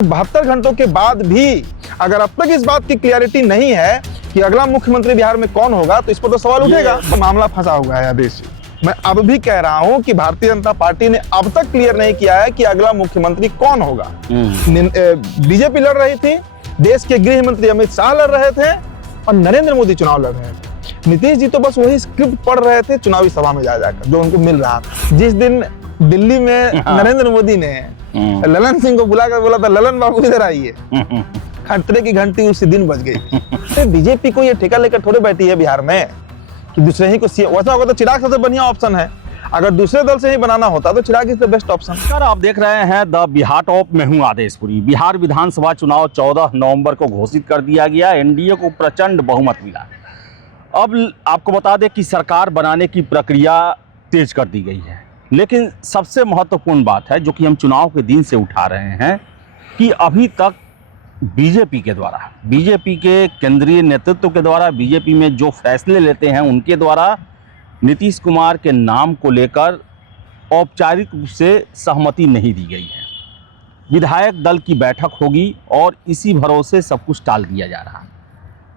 72 घंटों के बाद भी अगर अब तक इस बात की क्लियरिटी नहीं है कि अगला मुख्यमंत्री बिहार में कौन होगा तो इस पर तो सवाल उठेगा। मामला फंसा हुआ है आदेश जी। मैं अब भी कह रहा हूं कि भारतीय जनता पार्टी ने अब तक क्लियर नहीं किया है कि अगला मुख्यमंत्री कौन होगा। बीजेपी लड़ रही थी, देश के गृह मंत्री अमित शाह लड़ रहे थे और नरेंद्र मोदी चुनाव लड़ रहे थे। नीतीश जी तो बस वही स्क्रिप्ट पढ़ रहे थे चुनावी सभा में जाकर जो उनको मिल रहा था। जिस दिन दिल्ली में नरेंद्र मोदी ने ललन सिंह को बुलाकर बोला था, ललन बाबू इधर आइए, खतरे की घंटी उसी दिन बज गई। बीजेपी को ये ठेका लेकर थोड़े बैठी है बिहार में कि दूसरे ही को वैसा होगा तो चिराग सबसे बढ़िया ऑप्शन है। अगर दूसरे दल से ही बनाना होता तो Chirag is the best option. Sir, आप देख रहे हैं द बिहार टॉप में हूं आदेशपुरी। बिहार विधानसभा चुनाव 14 नवंबर को घोषित कर दिया गया। एनडीए को प्रचंड बहुमत मिला। अब आपको बता दें कि सरकार बनाने की प्रक्रिया तेज कर दी गई है, लेकिन सबसे महत्वपूर्ण बात है जो कि हम चुनाव के दिन से उठा रहे हैं कि अभी तक बीजेपी के द्वारा, बीजेपी के केंद्रीय नेतृत्व के द्वारा, बीजेपी में जो फैसले लेते हैं उनके द्वारा नीतीश कुमार के नाम को लेकर औपचारिक रूप से सहमति नहीं दी गई है। विधायक दल की बैठक होगी और इसी भरोसे सब कुछ टाल दिया जा रहा है।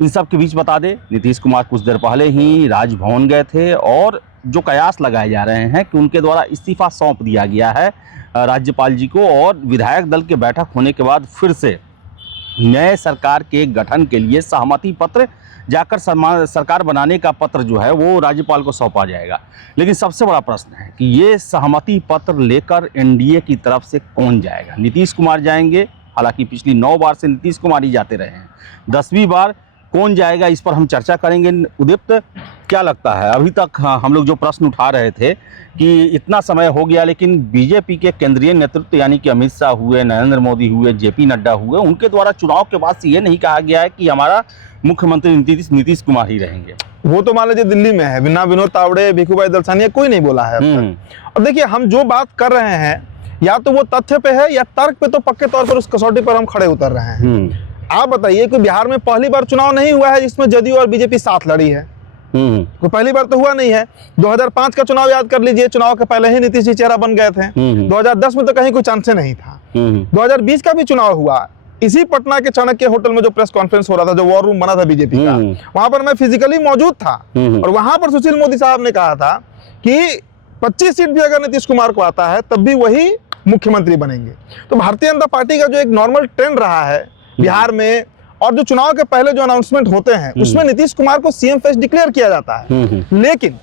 इन सब के बीच बता दें, नीतीश कुमार कुछ देर पहले ही राजभवन गए थे और जो कयास लगाए जा रहे हैं कि उनके द्वारा इस्तीफा सौंप दिया गया है राज्यपाल जी को, और विधायक दल के बैठक होने के बाद फिर से नए सरकार के गठन के लिए सहमति पत्र जाकर सरकार बनाने का पत्र जो है वो राज्यपाल को सौंपा जाएगा। लेकिन सबसे बड़ा प्रश्न है कि ये सहमति पत्र लेकर एनडीए की तरफ से कौन जाएगा। नीतीश कुमार जाएंगे, हालांकि पिछली 9 बार से नीतीश कुमार ही जाते रहे हैं। 10वीं बार कौन जाएगा, इस पर हम चर्चा करेंगे। उदीप्त, क्या लगता है, अभी तक हम लोग जो प्रश्न उठा रहे थे कि इतना समय हो गया, लेकिन बीजेपी के केंद्रीय नेतृत्व यानी कि अमित शाह हुए, नरेंद्र मोदी हुए, जेपी नड्डा हुए, उनके द्वारा चुनाव के बाद से ये नहीं कहा गया है कि हमारा मुख्यमंत्री नीतीश कुमार ही रहेंगे। वो तो मान लीजिए दिल्ली में है, बिना विनोद तावड़े, भिखुभाई दलसानी, कोई नहीं बोला है अब तक। और देखिए, हम जो बात कर रहे हैं या तो वो तथ्य पे है या तर्क पे, तो पक्के तौर पर उस कसौटी पर हम खड़े उतर रहे हैं। आप बताइए कि बिहार में पहली बार चुनाव नहीं हुआ है जिसमें जदयू और बीजेपी साथ लड़ी है। कोई पहली बार तो हुआ नहीं है। 2005 का चुनाव याद कर लीजिए, चुनाव के पहले ही नीतीश जी चेहरा बन गए थे। 2010 में तो कहीं कोई चांस नहीं था। 2020 का भी चुनाव हुआ, इसी पटना के चाणक्य होटल में जो प्रेस कॉन्फ्रेंस हो रहा था, जो वॉर रूम बना था बीजेपी का, वहां पर मैं फिजिकली मौजूद था और वहां पर सुशील मोदी साहब ने कहा था कि 25 सीट भी अगर नीतीश कुमार को आता है तब भी वही मुख्यमंत्री बनेंगे। तो भारतीय जनता पार्टी का जो एक नॉर्मल ट्रेंड रहा है बिहार में, और जो चुनाव के पहले जो अनाउंसमेंट होते हैं उसमें नीतीश कुमार को सीएम फेस डिक्लेयर किया जाता है। लेकिन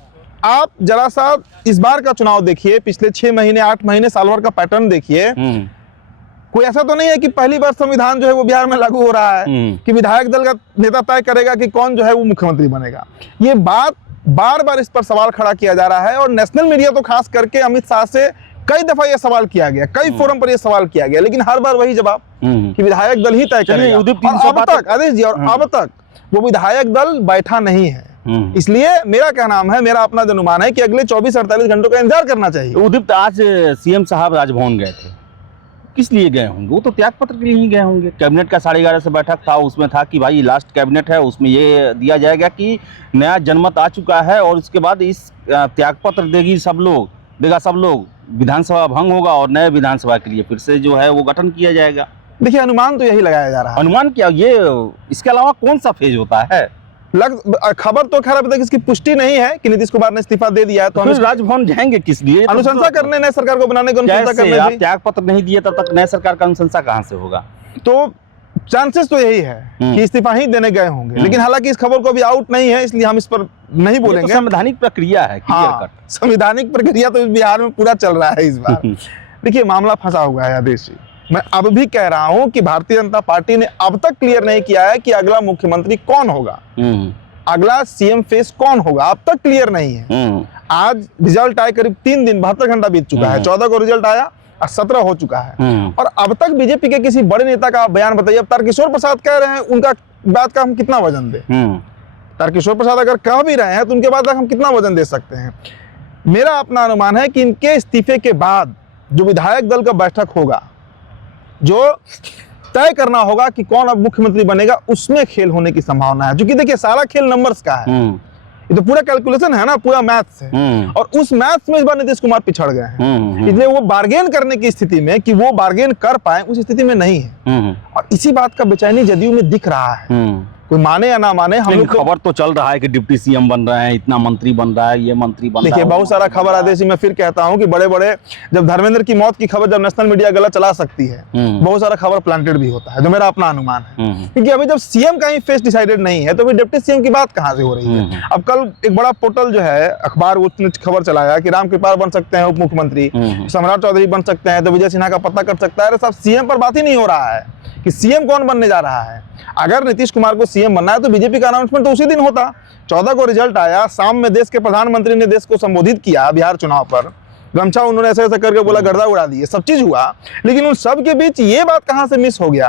आप जरा सा इस बार का चुनाव देखिए, पिछले 6 महीने 8 महीने साल भर का पैटर्न देखिए। कोई ऐसा तो नहीं है कि पहली बार संविधान जो है वो बिहार में लागू हो रहा है कि विधायक दल का नेता तय करेगा कि कौन जो है वो मुख्यमंत्री बनेगा। ये बात बार बार इस पर सवाल खड़ा किया जा रहा है और नेशनल मीडिया तो खास करके अमित शाह से कई दफा यह सवाल किया गया, कई फोरम पर यह सवाल किया गया, लेकिन हर बार वही जवाब कि विधायक दल ही तय करेगा। और अब तक आदेश जी, और अब तक वो विधायक दल बैठा नहीं है। इसलिए मेरा क्या नाम है, मेरा अपना अनुमान है कि अगले 24-48 घंटों का इंतजार करना चाहिए। उदीप्त, आज सीएम साहब राजभवन गए थे, किस लिए गए होंगे? वो तो त्याग पत्र के लिए ही गए होंगे। कैबिनेट का 11:30 से बैठक था, उसमें था कि भाई लास्ट कैबिनेट है, उसमें ये दिया जाएगा कि नया जनमत आ चुका है और उसके बाद इस त्याग पत्र देगा सब लोग, विधानसभा भंग होगा और नए विधानसभा के लिए फिर से जो है वो गठन किया जाएगा। देखिए, अनुमान तो यही लगाया जा रहा है। अनुमान क्या, ये इसके अलावा कौन सा फेज होता है? खबर तो खैर अभी तक इसकी पुष्टि नहीं है कि नीतीश कुमार ने इस्तीफा दे दिया है, तो हम राजभवन जाएंगे किस लिए? अनुशंसा करने, नए सरकार को बनाने को अनुशंसा करने। आप त्याग पत्र नहीं दिए तब तक नए सरकार का अनुशंसा कहां से होगा? तो चांसेस तो यही है कि इस्तीफा ही देने गए होंगे, लेकिन हालांकि इस खबर को अभी आउट नहीं है, इसलिए हम इस पर नहीं बोलेंगे। तो संवैधानिक प्रक्रिया है, संवैधानिक प्रक्रिया तो बिहार में पूरा चल रहा है इस बार। देखिए, मामला फंसा हुआ है आदेश जी। मैं अब भी कह रहा हूं कि भारतीय जनता पार्टी ने अब तक क्लियर नहीं किया है कि अगला मुख्यमंत्री कौन होगा, अगला सीएम फेस कौन होगा, अब तक क्लियर नहीं है। आज रिजल्ट आए करीब 3 दिन 72 घंटा बीत चुका है। 14 को रिजल्ट आया और 17 हो चुका है और अब तक बीजेपी के किसी बड़े नेता का बयान बताइए। अब तारकिशोर प्रसाद कह रहे हैं, उनका बात का हम कितना वजन दें? तारकिशोर प्रसाद अगर कह भी रहे हैं तो उनके बाद हम कितना वजन दे सकते हैं? मेरा अपना अनुमान है कि इनके इस्तीफे के बाद जो विधायक दल का बैठक होगा, जो तय करना होगा कि कौन अब मुख्यमंत्री बनेगा, उसमें खेल होने की संभावना है। क्योंकि देखिए, सारा खेल नंबर्स का है। ये तो पूरा कैलकुलेशन है ना, पूरा मैथ्स है। और उस मैथ्स में इस बार नीतीश कुमार पिछड़ गए हैं। इसलिए वो बार्गेन करने की स्थिति में, कि वो बार्गेन कर पाए, उस स्थिति में नहीं है। और इसी बात का बेचैनी जदयू में दिख रहा है, कोई माने या ना माने। हम लोग खबर तो चल रहा है कि डिप्टी सीएम बन रहे हैं, इतना मंत्री बन रहा है, ये मंत्री बन रहा है। देखिए बहुत सारा खबर आते हैं। मैं फिर कहता हूं कि बड़े बड़े, जब धर्मेंद्र की मौत की खबर जब नेशनल मीडिया गलत चला सकती है, बहुत सारा खबर प्लांटेड भी होता है, जो मेरा अपना अनुमान है। क्योंकि अभी जब सीएम का ही फेस डिसाइडेड नहीं है, तो फिर डिप्टी सीएम की बात कहां से हो रही है। अब कल एक बड़ा पोर्टल जो है, अखबार, उसने खबर चलाया कि रामकृपाल बन सकते हैं उप मुख्यमंत्री, सम्राट चौधरी बन सकते हैं, तो विजय सिन्हा का पता कर सकता है। अरे साहब, सीएम पर बात ही नहीं हो रहा है कि सीएम कौन बनने जा रहा है। अगर नीतीश कुमार को सीएम बनना है तो बीजेपी का अनाउंसमेंट तो उसी दिन होता। 14 को रिजल्ट आया, शाम में देश के प्रधानमंत्री ने देश को संबोधित किया बिहार चुनाव पर, गमछा उन्होंने ऐसे ऐसे करके बोला, गर्दा उड़ा दिए, सब चीज हुआ। लेकिन उन सब के बीच ये बात कहां से मिस हो गया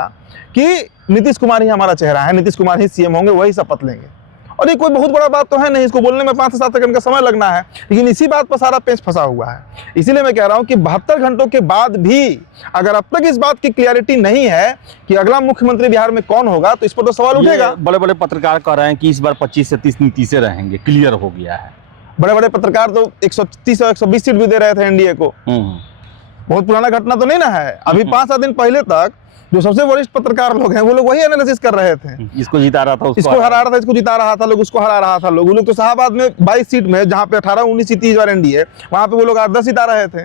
कि नीतीश कुमार ही हमारा चेहरा है, नीतीश कुमार ही सीएम होंगे, वही शपथ लेंगे। और ये कोई बहुत बड़ा बात तो है नहीं, इसको बोलने में 5 से 7 सेकंड का समय लगना है, लेकिन इसी बात पर सारा पेच फंसा हुआ है। इसीलिए मैं कह रहा हूं कि 72 घंटों के बाद भी अगर अब तक इस बात की क्लियरिटी नहीं है कि अगला मुख्यमंत्री बिहार में कौन होगा, तो इस पर तो सवाल उठेगा। बड़े बड़े पत्रकार कह रहे हैं कि इस बार 25 से 30 नीतीश से रहेंगे, क्लियर हो गया है। बड़े बड़े पत्रकार तो 130 और 120 सीट भी दे रहे थे एनडीए को। बहुत पुराना घटना तो नहीं ना है। अभी 5-7 दिन पहले तक जो सबसे वरिष्ठ पत्रकार लोग हैं, वो लोग वही एनालिसिस कर रहे थे। इसको जिता रहा था, इसको हरा रहा था, इसको जिता रहा था, लोग उसको हरा रहा था। लोग तो शाहबाद में 22 सीट में, जहां पे 18-19 सीट इस बार एनडीए, वहां पे वो लोग 8-10 जिता रहे थे।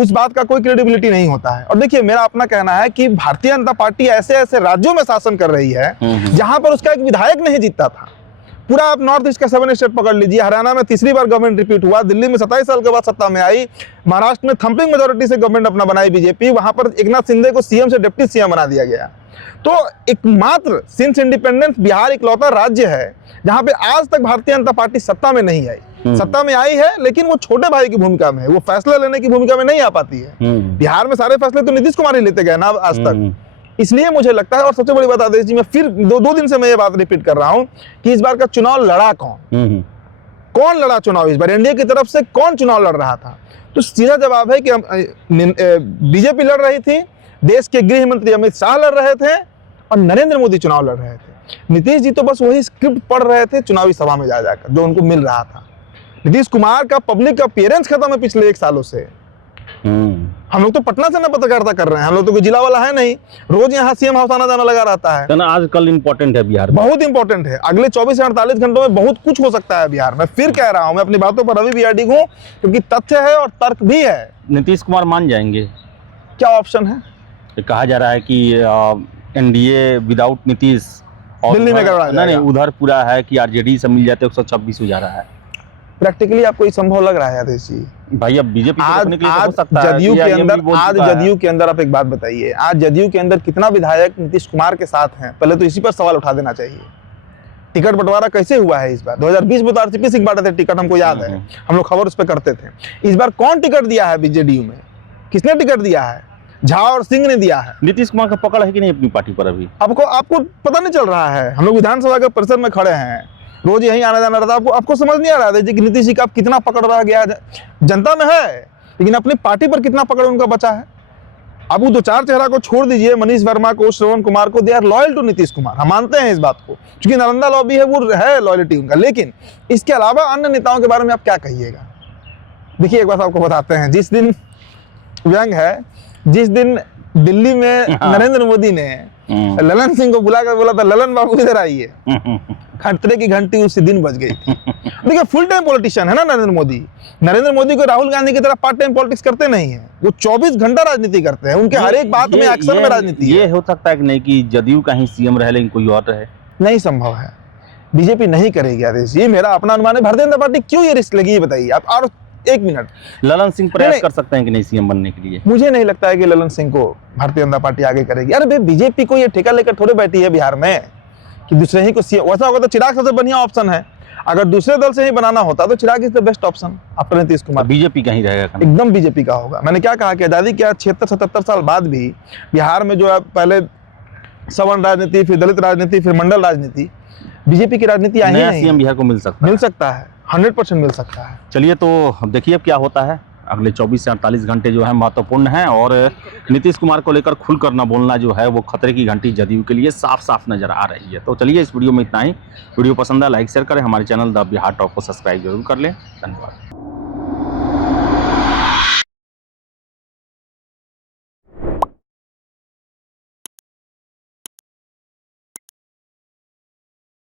उस बात का कोई क्रेडिबिलिटी नहीं होता है। और देखिए, मेरा अपना कहना है कि भारतीय जनता पार्टी ऐसे ऐसे राज्यों में शासन कर रही है जहां पर उसका एक विधायक नहीं जीतता था। पूरा आप नॉर्थ ईस्ट का 7 स्टेट पकड़ लीजिए। हरियाणा में तीसरी बार गवर्नमेंट रिपीट हुआ, दिल्ली में 27 साल के बाद सत्ता में आई, महाराष्ट्र में थंपिंग मेजोरिटी से गवर्नमेंट अपना बनाई बीजेपी, वहां पर एकनाथ शिंदे को सीएम से डिप्टी सीएम बना दिया गया। तो एकमात्र सिंस इंडिपेंडेंस बिहार इकलौता राज्य है जहां पे आज तक भारतीय जनता पार्टी सत्ता में नहीं आई। सत्ता में आई है, लेकिन वो छोटे भाई की भूमिका में है, वो फैसला लेने की भूमिका में नहीं आ पाती है। बिहार में सारे फैसले तो नीतीश कुमार ही लेते गए ना आज तक। इसलिए मुझे लगता है, और सबसे बड़ी बात आदेश जी, मैं फिर दो दिन से मैं ये बात रिपीट कर रहा हूं कि इस बार का चुनाव लड़ा कौन लड़ा चुनाव इस बार, एनडीए की तरफ से कौन चुनाव लड़ रहा था। तो सीधा जवाब है कि बीजेपी लड़ रही थी, देश के गृह मंत्री अमित शाह लड़ रहे थे, और नरेंद्र मोदी चुनाव लड़ रहे थे। नीतीश जी तो बस वही स्क्रिप्ट पढ़ रहे थे चुनावी सभा में जाकर, जो उनको मिल रहा था। नीतीश कुमार का पब्लिक अपीयरेंस खत्म है पिछले 1 सालों से। हम लोग तो पटना से ना पत्रकारिता कर रहे हैं, हम लोग तो कोई जिला वाला है नहीं, रोज यहाँ सीएम हाउस आना जाना लगा रहता है। तो आजकल इंपॉर्टेंट है बिहार, बहुत इंपॉर्टेंट है। अगले 24 से 48 घंटों में बहुत कुछ हो सकता है बिहार में। फिर कह रहा हूं, मैं अपनी बातों पर अभी भी अडिग हूं, क्योंकि तथ्य है और तर्क भी है। नीतीश कुमार मान जाएंगे? क्या ऑप्शन है? कहा जा रहा है कि एनडीए विदाउट नीतीश दिल्ली में गड़बड़ा जाएगा। नहीं, उधर पूरा है कि आरजेडी से मिल जाते 126 हो जा रहा है। प्रैक्टिकली आपको ये संभव लग रहा है आदेश जी? भाई अब बीजेपी आज जदयू के अंदर आप एक बात बताइए, आज जदयू के अंदर कितना विधायक नीतीश कुमार के साथ हैं? पहले तो इसी पर सवाल उठा देना चाहिए। टिकट बंटवारा कैसे हुआ है इस बार? 2020 में तो आरसीपी सिंह बांटे थे टिकट, हमको याद है, हम लोग खबर उस पर करते थे। इस बार कौन टिकट दिया है बीजेडीयू में? किसने टिकट दिया है? झा और सिंह ने दिया है। नीतीश कुमार का पकड़ है कि नहीं अपनी पार्टी पर? अभी आपको पता नहीं चल रहा है। हम लोग विधानसभा के परिसर में खड़े हैं, रोज यहीं आना जाना रहता है। आपको समझ नहीं आ रहा है कि नीतीश जी का कितना पकड़ रहा गया है? जनता में है, लेकिन अपनी पार्टी पर कितना पकड़ उनका बचा है? अब वो 2-4 चेहरा को छोड़ दीजिए, मनीष वर्मा को, श्रवण कुमार को, they are loyal to Nitish Kumar. हम मानते हैं इस बात को, क्योंकि नालंदा लॉबी है, वो है लॉयल्टी उनका। लेकिन इसके अलावा अन्य नेताओं के बारे में आप क्या कहिएगा? देखिए, एक बात आपको बताते हैं, जिस दिन व्यंग है, जिस दिन दिल्ली में नरेंद्र मोदी ने ललन सिंह को बुलाकर बोला था, ललन बाबू इधर आइए, खतरे की घंटी उसी दिन बज गई थी। देखिए, फुल टाइम पॉलिटिशियन है ना नरेंद्र मोदी। नरेंद्र मोदी को राहुल गांधी की तरह पार्ट टाइम पॉलिटिक्स करते नहीं है, वो 24 घंटा राजनीति करते हैं। उनके हर एक बात में, एक्शन में राजनीति है। ये हो सकता है कि नहीं कि जदयू का ही सीएम रहे लेकिन कोई और रहे? नहीं संभव है, बीजेपी नहीं करेगी आदेश। ये मेरा अपना अनुमान है। भारतीय जनता पार्टी क्यों ये रिस्क लेगी, ये बताइए आप। और 1 मिनट, ललन सिंह प्रयास कर सकते हैं कि नहीं सीएम बनने के लिए? मुझे नहीं लगता है कि ललन सिंह को भारतीय जनता पार्टी आगे करेगी। अरे बीजेपी को ये ठेका लेकर थोड़े बैठी है बिहार में कि दूसरे ही को सीएम। वैसा होगा तो चिराग सबसे बढ़िया ऑप्शन है। अगर दूसरे दल से ही बनाना होता तो Chirag is the best option after Nitish Kumar. BJP का ही रहेगा? एकदम बीजेपी का होगा। मैंने क्या कहा कि आजादी के 76-77 साल बाद भी बिहार में जो है, पहले सवर्ण राजनीति, फिर दलित राजनीति, फिर मंडल राजनीति, बीजेपी की राजनीति आई नहीं। सीएम बिहार को मिल सकता है 100% मिल सकता है। चलिए, तो देखिए अब क्या होता है। अगले 24 से 48 घंटे जो है महत्वपूर्ण हैं और नीतीश कुमार को लेकर खुलकर न बोलना जो है वो खतरे की घंटी जदयू के लिए साफ साफ नजर आ रही है। तो चलिए इस वीडियो में इतना ही। वीडियो पसंद है लाइक शेयर करें, हमारे चैनल द बिहार टॉप को सब्सक्राइब जरूर कर लें। धन्यवाद।